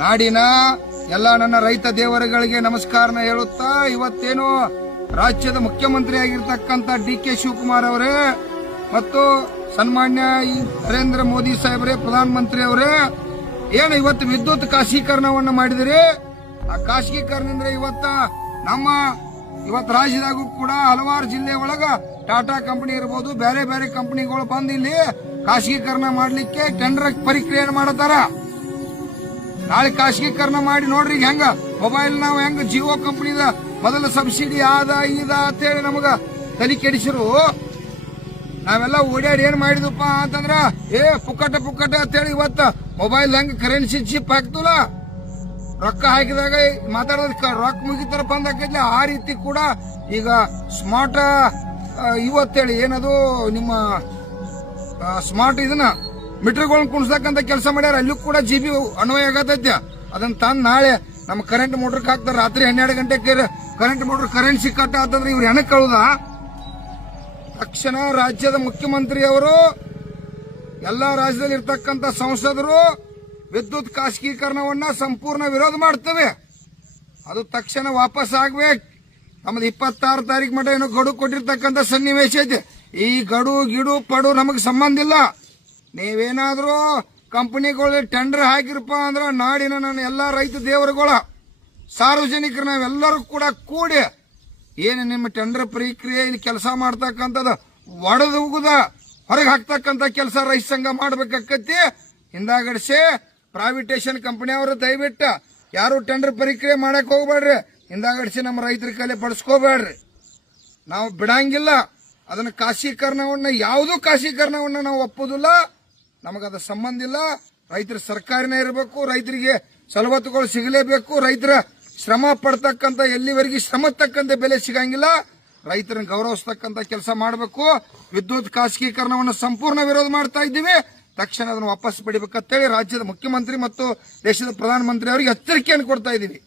ನಾಡಿನ ಎಲ್ಲ ನನ್ನ ರೈತ ದೇವರುಗಳಿಗೆ ನಮಸ್ಕಾರನ ಹೇಳುತ್ತಾ ಇವತ್ತೇನು ರಾಜ್ಯದ ಮುಖ್ಯಮಂತ್ರಿ ಆಗಿರ್ತಕ್ಕಂಥ ಡಿ.ಕೆ. ಶಿವಕುಮಾರ್ ಅವರೇ ಮತ್ತು ಸನ್ಮಾನ್ಯ ನರೇಂದ್ರ ಮೋದಿ ಸಾಹೇಬರೇ ಪ್ರಧಾನಮಂತ್ರಿ ಅವರೇ ಏನು ಇವತ್ತು ವಿದ್ಯುತ್ ಖಾಸಗೀಕರಣವನ್ನು ಮಾಡಿದಿರಿ. ಆ ಖಾಸಗೀಕರಣದಿಂದ ಇವತ್ತು ರಾಜ್ಯದಾಗೂ ಕೂಡ ಹಲವಾರು ಜಿಲ್ಲೆ ಒಳಗ ಟಾಟಾ ಕಂಪನಿ ಇರಬಹುದು, ಬೇರೆ ಬೇರೆ ಕಂಪನಿಗಳು ಬಂದು ಇಲ್ಲಿ ಖಾಸಗೀಕರಣ ಮಾಡ್ಲಿಕ್ಕೆ ಟೆಂಡರ್ ಪ್ರಕ್ರಿಯೆ ಮಾಡತಾರ. ನಾಳೆ ಖಾಸಗೀಕರಣ ಮಾಡಿ ನೋಡ್ರಿ ಹೆಂಗ ಮೊಬೈಲ್ ನಾವು ಹೆಂಗ ಜಿಯೋ ಕಂಪನಿದ ಮೊದಲ ಸಬ್ಸಿಡಿ ಆದ ಅಂತೇಳಿ ನಮಗ ತಲೆ ಕೆಡಿಸಿರು. ನಾವೆಲ್ಲ ಓಡಾಡಿ ಏನ್ ಮಾಡಿದಪ್ಪ ಅಂತಂದ್ರ ಪುಕ್ಕಟ ಅಂತೇಳಿ ಇವತ್ತ ಮೊಬೈಲ್ ಹೆಂಗ ಕರೆನ್ಸಿ ಚಿಪ್ ಹಾಕ್ತಲ್ಲ, ರೊಕ್ಕ ಹಾಕಿದಾಗ ಮಾತಾಡೋದಕ್ಕೆ ರೊಕ್ಕ ಮುಗಿತರ ಬಂದ್ ಹಾಕಿದ್ಲಿ. ಆ ರೀತಿ ಕೂಡ ಈಗ ಸ್ಮಾರ್ಟ್ ಇವತ್ತೇಳಿ ಏನದು ನಿಮ್ಮ ಸ್ಮಾರ್ಟ್ ಇದನ್ನ ಮೀಟರ್ಗಳನ್ನ ಕುಣಿಸ್ತಕ್ಕಂತ ಕೆಲಸ ಮಾಡ್ಯಾರ. ಅಲ್ಲೂ ಕೂಡ ಜಿಬಿ ಅನ್ವಯ ಆಗತೈತೆ. ಅದನ್ನ ತಂದ್ ನಾಳೆ ನಮ್ಮ ಕರೆಂಟ್ ಮೋಟರ್ಗೆ ಹಾಕ್ತಾರ. ರಾತ್ರಿ 12 ಗಂಟೆಗೆ ಕರೆಂಟ್ ಮೋಟರ್ ಕರೆನ್ಸಿ ಕಟ್ ಆತಂದ್ರೆ ಇವ್ರು ಹೆಣಕ್ ಕಳುದ. ತಕ್ಷಣ ರಾಜ್ಯದ ಮುಖ್ಯಮಂತ್ರಿ ಅವರು ಎಲ್ಲಾ ರಾಜ್ಯದಲ್ಲಿ ಇರ್ತಕ್ಕಂಥ ಸಂಸದರು ವಿದ್ಯುತ್ ಖಾಸಗೀಕರಣವನ್ನ ಸಂಪೂರ್ಣ ವಿರೋಧ ಮಾಡ್ತೇವೆ. ಅದು ತಕ್ಷಣ ವಾಪಸ್ ಆಗ್ಬೇಕು. ನಮ್ದು 26 ತಾರೀಕು ಮಟ್ಟ ಏನೋ ಗಡು ಕೊಟ್ಟಿರ್ತಕ್ಕಂಥ ಸನ್ನಿವೇಶ ಐತೆ. ಈ ಗಡು ಗಿಡು ಪಡು ನಮಗ್ ಸಂಬಂಧ ಇಲ್ಲ. ನೀವೇನಾದ್ರೂ ಕಂಪನಿಗಳು ಟೆಂಡರ್ ಹಾಕಿರಪ್ಪ ಅಂದ್ರ ನಾಡಿನ ನನ್ನ ಎಲ್ಲಾ ರೈತ ದೇವರುಗಳ ಸಾರ್ವಜನಿಕರು ನಾವೆಲ್ಲರೂ ಕೂಡ ಕೂಡಿ ಏನು ನಿಮ್ಮ ಟೆಂಡರ್ ಪ್ರಕ್ರಿಯೆ ಇಲ್ಲಿ ಕೆಲಸ ಮಾಡ್ತಕ್ಕಂಥದ್ದು ಒಡೆದು ಹೋಗುದ ಹೊರಗೆ ಹಾಕ್ತಕ್ಕಂಥ ಕೆಲಸ ರೈತ ಸಂಘ ಮಾಡ್ಬೇಕಾಕತಿ. ಹಿಂದಾಗಡಿಸಿ ಪ್ರೈವೇಟೇಷನ್ ಕಂಪನಿ ಅವರು ದಯವಿಟ್ಟು ಯಾರು ಟೆಂಡರ್ ಪ್ರಕ್ರಿಯೆ ಮಾಡಕ್ ಹೋಗ್ಬೇಡ್ರಿ. ಹಿಂದಾಗಡಿಸಿ ನಮ್ಮ ರೈತರ ಕೈಲಿ ಬಡಿಸ್ಕೋಬೇಡ್ರಿ. ನಾವು ಬಿಡಂಗಿಲ್ಲ. ಅದನ್ನ ಖಾಸಗೀಕರಣವನ್ನ ಯಾವುದೂ ಖಾಸಗೀಕರಣವನ್ನ ನಾವು ಒಪ್ಪುದಿಲ್ಲ. ನಮಗದ ಸಂಬಂಧ ಇಲ್ಲ. ರೈತರ ಸರ್ಕಾರನೇ ಇರಬೇಕು. ರೈತರಿಗೆ ಸವಲತ್ತುಗಳು ಸಿಗಲೇಬೇಕು. ರೈತರ ಶ್ರಮ ಪಡ್ತಕ್ಕಂಥ ಎಲ್ಲಿವರೆಗೆ ಶ್ರಮ ತಕ್ಕಂತೆ ಬೆಲೆ ಸಿಗಂಗಿಲ್ಲ. ರೈತರನ್ನ ಗೌರವಿಸ್ತಕ್ಕಂಥ ಕೆಲಸ ಮಾಡಬೇಕು. ವಿದ್ಯುತ್ ಖಾಸಗೀಕರಣವನ್ನು ಸಂಪೂರ್ಣ ವಿರೋಧ ಮಾಡ್ತಾ ಇದ್ದೀವಿ. ತಕ್ಷಣ ಅದನ್ನು ವಾಪಸ್ ಪಡಿಬೇಕಂತೇಳಿ ರಾಜ್ಯದ ಮುಖ್ಯಮಂತ್ರಿ ಮತ್ತು ದೇಶದ ಪ್ರಧಾನಮಂತ್ರಿ ಅವರಿಗೆ ಎಚ್ಚರಿಕೆಯನ್ನು ಕೊಡ್ತಾ ಇದ್ದೀವಿ.